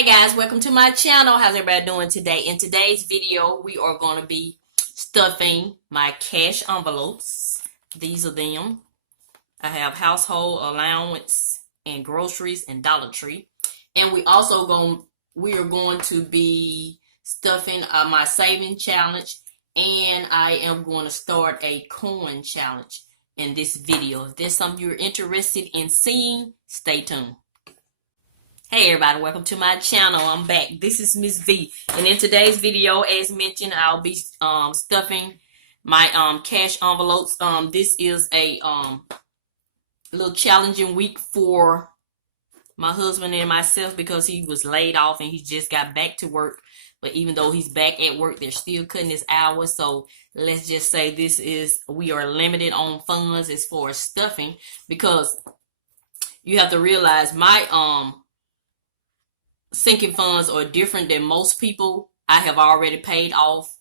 Hey guys, welcome to my channel. How's everybody doing today? In today's video, we are going to be stuffing my cash envelopes. These are them. I have household allowance and groceries and Dollar Tree. And we are going to be stuffing my saving challenge, and I am going to start a coin challenge in this video. If there's something you're interested in seeing, stay tuned. Hey everybody, welcome to my channel. I'm back. This is Mrs Vee, and in today's video, as mentioned, I'll be stuffing my cash envelopes. This is a little challenging week for my husband and myself because he was laid off and he just got back to work. But even though he's back at work, they're still cutting his hours. So let's just say we are limited on funds as far as stuffing, because you have to realize my sinking funds are different than most people. I have already paid off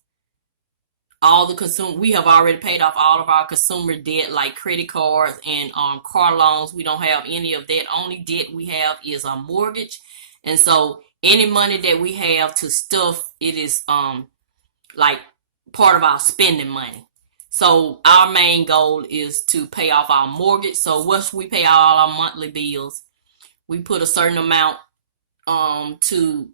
we have already paid off all of our consumer debt, like credit cards and car loans. We don't have any of that. Only debt we have is a mortgage. And so any money that we have to stuff, it is like part of our spending money. So our main goal is to pay off our mortgage. So once we pay all our monthly bills, we put a certain amount to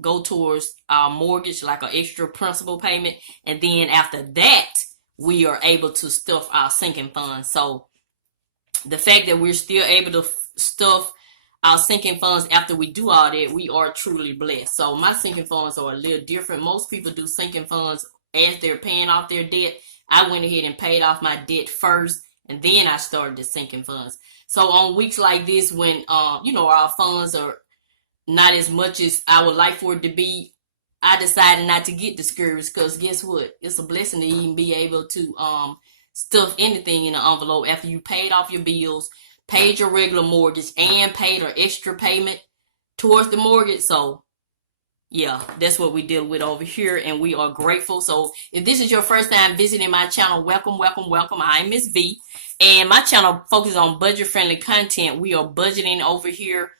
go towards our mortgage, like an extra principal payment, and then after that we are able to stuff our sinking funds. So the fact that we're still able to stuff our sinking funds after we do all that, we are truly blessed. So my sinking funds are a little different. Most people do sinking funds as they're paying off their debt. I went ahead and paid off my debt first, and then I started the sinking funds. So on weeks like this, when our funds are not as much as I would like for it to be, I decided not to get discouraged, because guess what? It's a blessing to even be able to stuff anything in an envelope after you paid off your bills, paid your regular mortgage, and paid an extra payment towards the mortgage. So yeah, that's what we deal with over here, and we are grateful. So if this is your first time visiting my channel, welcome, welcome, welcome. I'm Mrs Vee, and my channel focuses on budget-friendly content. We are budgeting over here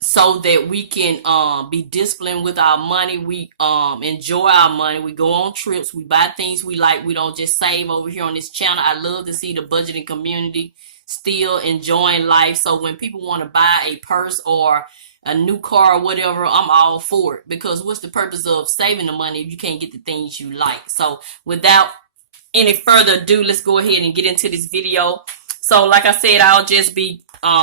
so that we can be disciplined with our money. We enjoy our money. We go on trips. We buy things we like. We don't just save over here on this channel. I love to see the budgeting community still enjoying life. So when people want to buy a purse or a new car or whatever, I'm all for it, because what's the purpose of saving the money if you can't get the things you like? So without any further ado, let's go ahead and get into this video. So like I said, I'll just be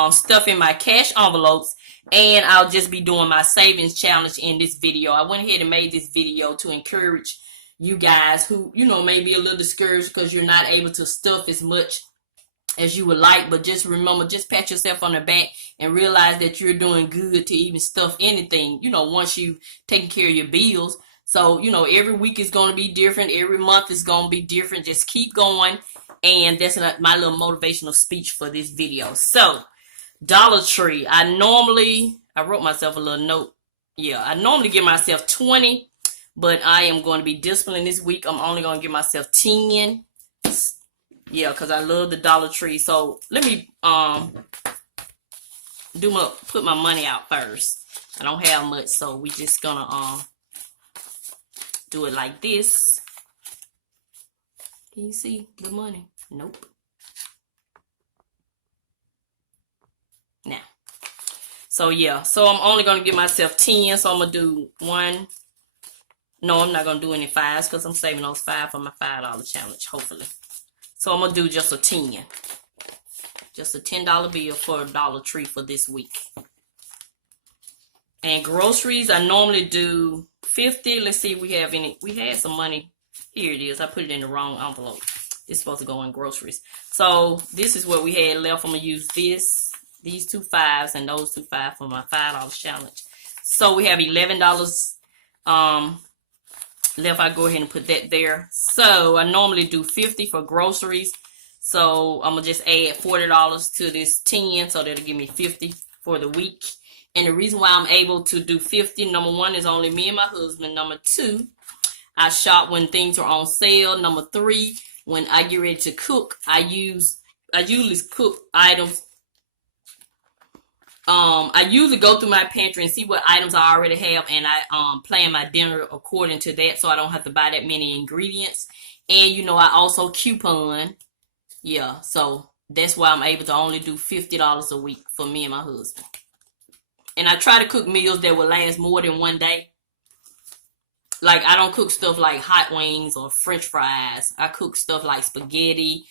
stuffing my cash envelopes, and I'll just be doing my savings challenge in this video. I went ahead and made this video to encourage you guys who, may be a little discouraged because you're not able to stuff as much as you would like. But just remember, just pat yourself on the back and realize that you're doing good to even stuff anything, once you've taken care of your bills. So, every week is going to be different. Every month is going to be different. Just keep going. And that's my little motivational speech for this video. So, Dollar Tree. I wrote myself a little note. Yeah, I normally give myself 20, but I am going to be disciplined this week. I'm only going to give myself 10. Yeah, because I love the Dollar Tree. So let me put my money out first. I don't have much, so we just gonna do it like this. Can you see the money? Nope. Now, so yeah, so I'm only gonna give myself 10. So I'm gonna do one. No, I'm not gonna do any 5s because I'm saving those 5 for my $5 challenge, hopefully. So I'm gonna do just a 10. Just a $10 bill for a Dollar Tree for this week. And groceries, I normally do 50. Let's see if we have any. We had some money. Here it is. I put it in the wrong envelope. It's supposed to go in groceries. So this is what we had left. I'm gonna use these 2 5s and those 2 5 for my $5 challenge. So we have $11 left. I go ahead and put that there. So I normally do 50 for groceries. So I'm gonna just add $40 to this 10, so that'll give me 50 for the week. And the reason why I'm able to do 50, number one, is only me and my husband. Number two, I shop when things are on sale. Number three, when I get ready to cook, I usually cook items I usually go through my pantry and see what items I already have, and I plan my dinner according to that, so I don't have to buy that many ingredients. And you know, I also coupon. Yeah, so that's why I'm able to only do $50 a week for me and my husband. And I try to cook meals that will last more than one day. Like, I don't cook stuff like hot wings or French fries. I cook stuff like spaghetti,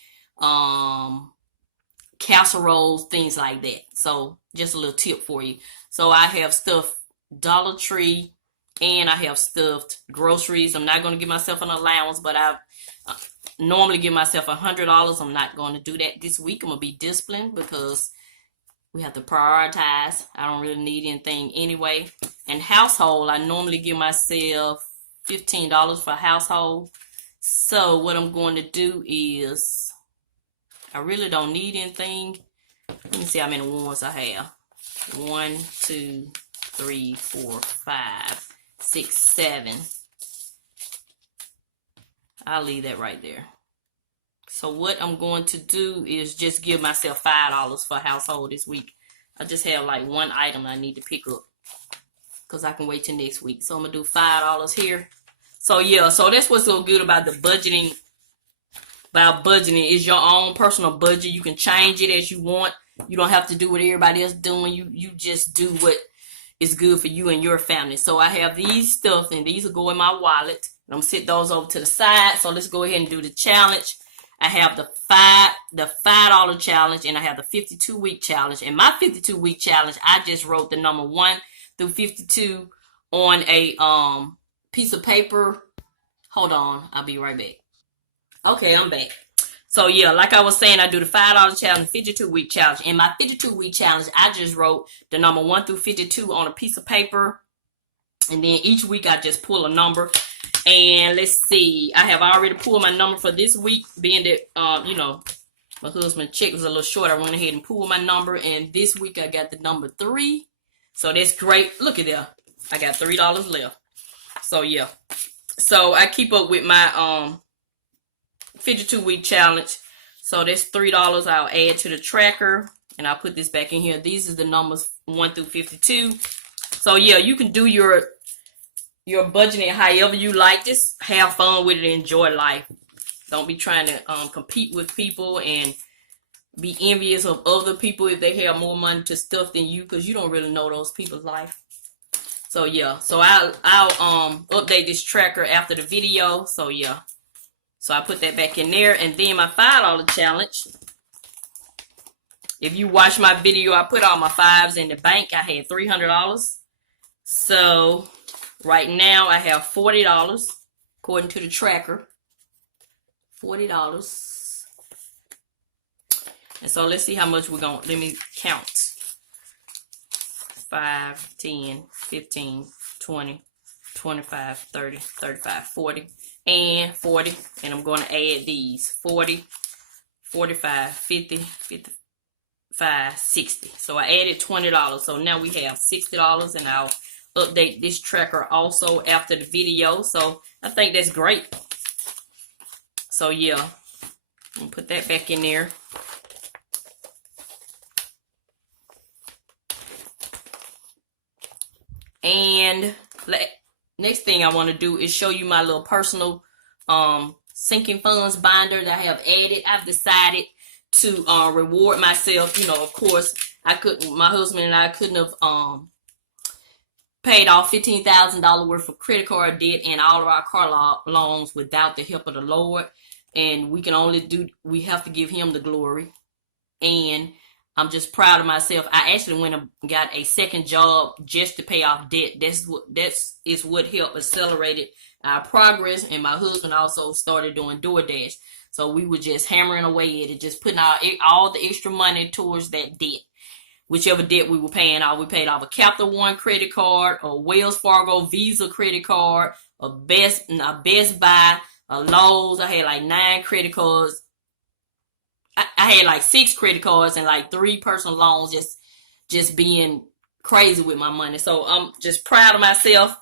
casseroles, things like that. So just a little tip for you. So I have stuffed Dollar Tree, and I have stuffed groceries. I'm not going to give myself an allowance, but I normally give myself $100. I'm not going to do that this week. I'm going to be disciplined because we have to prioritize. I don't really need anything anyway. And household, I normally give myself $15 for household. So what I'm going to do is, I really don't need anything. Let me see how many ones I have. 1, 2, 3, 4, 5, 6, 7. I'll leave that right there. So what I'm going to do is just give myself $5 for household this week. I just have like one item I need to pick up because I can wait till next week. So I'm going to do $5 here. So yeah, so that's what's so good about the budgeting. About budgeting is your own personal budget. You can change it as you want. You don't have to do what everybody else doing. You just do what is good for you and your family. So I have these stuff, and these will go in my wallet. I'm gonna sit those over to the side. So let's go ahead and do the challenge. I have the $5 challenge, and I have the 52-week challenge. And my 52-week challenge, I just wrote the number 1 through 52 on a piece of paper. Hold on, I'll be right back. Okay, I'm back. So yeah, like I was saying, I do the $5 challenge, 52-week challenge. In my 52-week challenge, I just wrote the number 1 through 52 on a piece of paper. And then each week I just pull a number. And let's see, I have already pulled my number for this week, being that, you know, my husband's check was a little short. I went ahead and pulled my number. And this week I got the number 3. So that's great. Look at there. I got $3 left. So yeah. So I keep up with my 52-week challenge. So that's $3 I'll add to the tracker, and I'll put this back in here. These are the numbers 1 through 52. So yeah, you can do your budgeting however you like. Just have fun with it and enjoy life. Don't be trying to compete with people and be envious of other people if they have more money to stuff than you, because you don't really know those people's life. So yeah, so I'll update this tracker after the video. So yeah. So I put that back in there. And then my $5 challenge. If you watch my video, I put all my 5s in the bank. I had $300. So right now I have $40 according to the tracker. $40. And so let's see how much we're going to, let me count. 5, 10, 15, 20, 25, 30, 35, 40. And 40, and I'm going to add these 40, 45, 50, 55, 60. So I added $20. So now we have $60, and I'll update this tracker also after the video. So I think that's great. So yeah, I'm gonna put that back in there. And next thing I want to do is show you my little personal sinking funds binder that I have added. I've decided to reward myself. You know, of course, my husband and I couldn't have paid off $15,000 worth of credit card debt and all of our car loans without the help of the Lord. And we have to give him the glory. And I'm just proud of myself. I actually went and got a second job just to pay off debt. That's what helped accelerated our progress. And my husband also started doing DoorDash. So we were just hammering away at it, just putting all the extra money towards that debt. Whichever debt we were paying off. We paid off a Capital One credit card, a Wells Fargo Visa credit card, a Best Buy, a Lowe's. I had like 9 credit cards. I had like 6 credit cards and like 3 personal loans, just being crazy with my money. So I'm just proud of myself.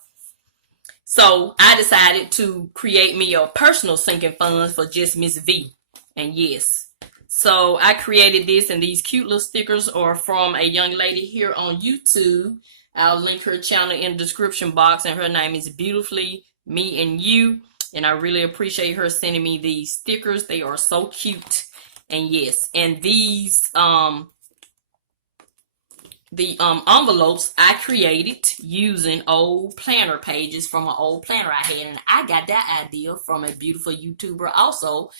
So I decided to create me a personal sinking fund for just Mrs Vee. And yes, So I created this, and these cute little stickers are from a young lady here on YouTube. I'll link her channel in the description box, and her name is Beautifullymeandyou, and I really appreciate her sending me these stickers. They are so cute. And yes, and these envelopes I created using old planner pages from an old planner I had, and I got that idea from a beautiful YouTuber also,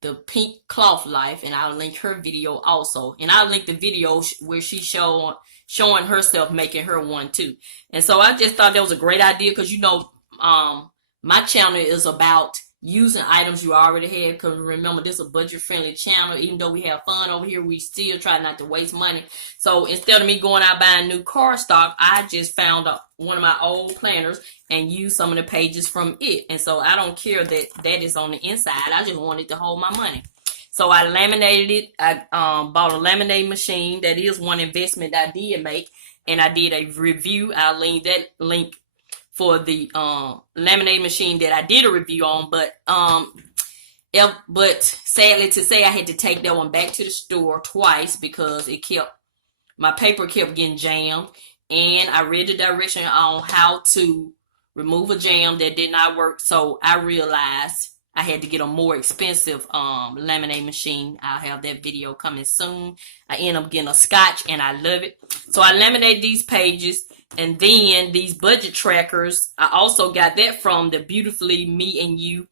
the APinkecloth Life, and I'll link her video also, and I'll link the video where she's showing herself making her one too. And so I just thought that was a great idea, because you know, my channel is about using items you already have, because remember, this is a budget friendly channel. Even though we have fun over here, we still try not to waste money. So instead of me going out buying new cardstock, I just found one of my old planners and used some of the pages from it. And so I don't care that that is on the inside. I just wanted to hold my money. So I laminated it. I bought a laminating machine. That is one investment I did make, and I did a review. I'll leave that link for the laminating machine that I did a review on, but sadly to say, I had to take that one back to the store twice because my paper kept getting jammed, and I read the direction on how to remove a jam that did not work. So I realized I had to get a more expensive laminating machine. I'll have that video coming soon. I end up getting a Scotch, and I love it. So I laminated these pages. And then these budget trackers, I also got that from the Beautifullymeandyou.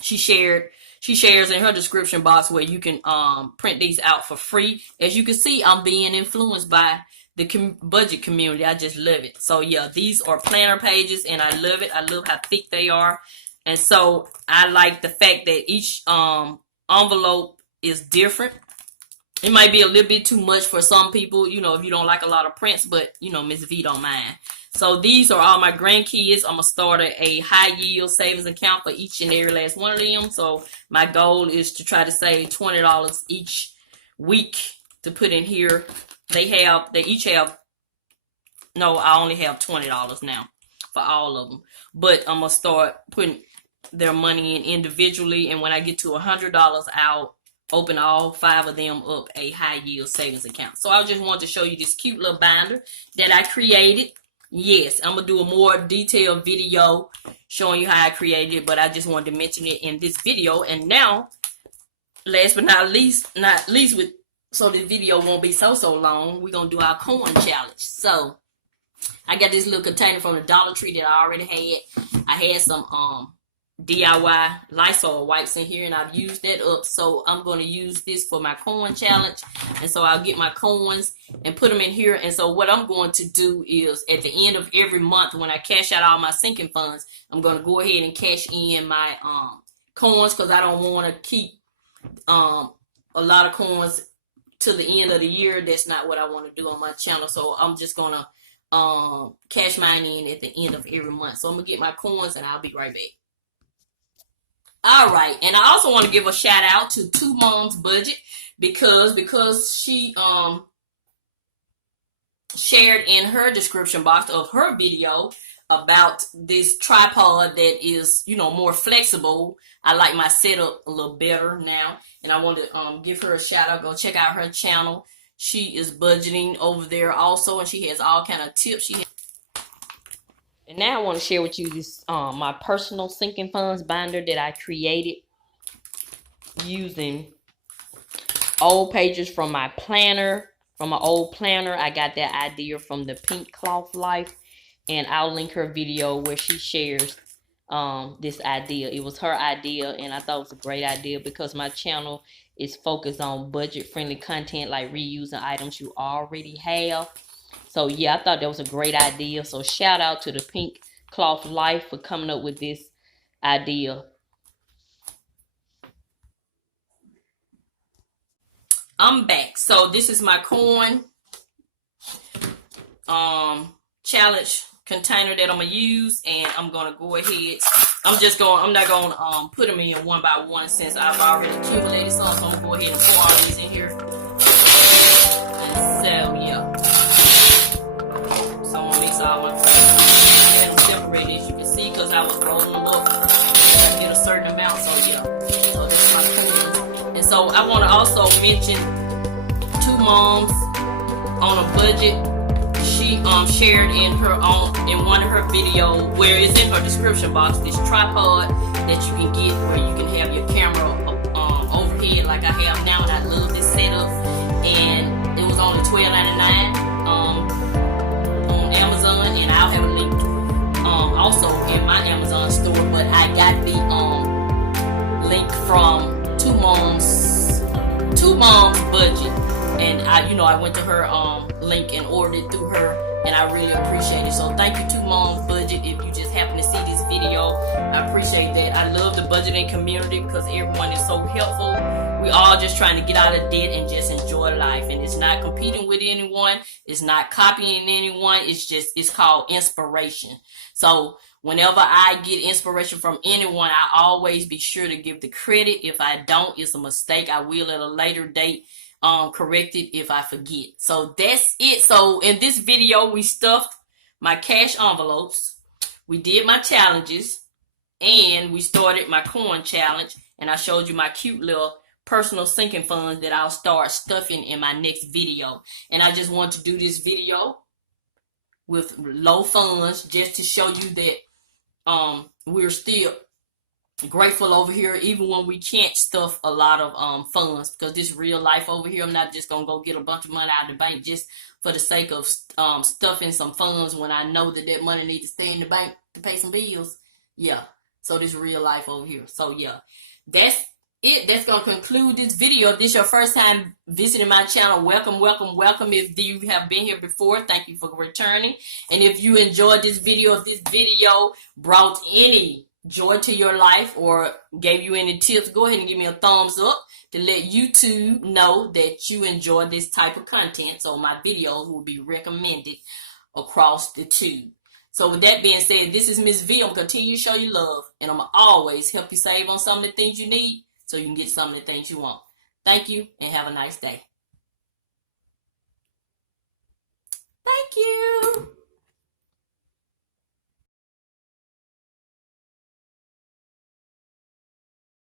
She shares in her description box where you can print these out for free. As you can see, I'm being influenced by the budget community. I just love it. So yeah, these are planner pages, and I love it. I love how thick they are. And so I like the fact that each envelope is different. It might be a little bit too much for some people, you know, if you don't like a lot of prints, but, you know, Mrs Vee don't mind. So these are all my grandkids. I'm going to start a high yield savings account for each and every last one of them. So my goal is to try to save $20 each week to put in here. I only have $20 now for all of them. But I'm going to start putting their money in individually. And when I get to $100 out, open all 5 of them up a high yield savings account. So I just wanted to show you this cute little binder that I created. Yes, I'm going to do a more detailed video showing you how I created it, but I just wanted to mention it in this video. And now, last but not least, so this video won't be so long, we're going to do our coin challenge. So I got this little container from the Dollar Tree that I already had. I had some DIY Lysol wipes in here, and I've used that up, so I'm going to use this for my coin challenge. And so I'll get my coins and put them in here. And so what I'm going to do is, at the end of every month, when I cash out all my sinking funds, I'm going to go ahead and cash in my coins, because I don't want to keep a lot of coins to the end of the year. That's not what I want to do on my channel. So I'm just going to cash mine in at the end of every month. So I'm going to get my coins, and I'll be right back. All right, and I also want to give a shout out to Two Moms Budget, because she shared in her description box of her video about this tripod that is, you know, more flexible. I like my setup a little better now, and I want to give her a shout out. Go check out her channel. She is budgeting over there also, and she has all kind of tips. And now I want to share with you this my personal sinking funds binder that I created using old pages from my planner, from my old planner. I got that idea from the APinkecloth Life, and I'll link her video where she shares this idea. It was her idea, and I thought it was a great idea because my channel is focused on budget-friendly content like reusing items you already have. So yeah, I thought that was a great idea. So shout out to the APinkecloth Life for coming up with this idea. I'm back. So this is my coin challenge container that I'm gonna use, and I'm gonna go ahead. I'm not gonna put them in one by one since I've already accumulated some. So I'm gonna go ahead and pour all these in here. And so yeah. So I'm gonna mix all my and I'm separate, as you can see, because I was rolling them up. I get a certain amount, so yeah. So this is my coins. And so I want to also mention Two Moms on a Budget. She shared in one of her videos, where it's in her description box, this tripod that you can get where you can have your camera overhead like I have now, and I love this setup. And it was only $12.99 on Amazon, and I'll have a link also in my Amazon store. But I got the link from Two Moms Budget, and I went to her link and ordered it through her, and I really appreciate it. So thank you, Two Moms Budget. If you just happen to see this video, I appreciate that. I love the budgeting community because everyone is so helpful. We all just trying to get out of debt and just enjoy life, and it's not competing with anyone, it's not copying anyone, it's called inspiration. So whenever I get inspiration from anyone, I always be sure to give the credit. If I don't, it's a mistake. I will at a later date correct it if I forget. So that's it. So in this video, we stuffed my cash envelopes, we did my challenges, and we started my coin challenge, and I showed you my cute little personal sinking funds that I'll start stuffing in my next video. And I just want to do this video with low funds just to show you that we're still grateful over here, even when we can't stuff a lot of funds, because this real life over here. I'm not just gonna go get a bunch of money out of the bank just for the sake of stuffing some funds when I know that money needs to stay in the bank to pay some bills. Yeah, so this real life over here. So yeah, that's it. That's gonna conclude this video. If this is your first time visiting my channel, welcome, welcome, welcome. If you have been here before, thank you for returning. And if you enjoyed this video, if this video brought any joy to your life or gave you any tips, go ahead and give me a thumbs up to let YouTube know that you enjoy this type of content, so my videos will be recommended across the tube. So with that being said, this is Mrs Vee. I'm gonna continue to show you love, and I'm gonna always help you save on some of the things you need so you can get some of the things you want. Thank you, and have a nice day.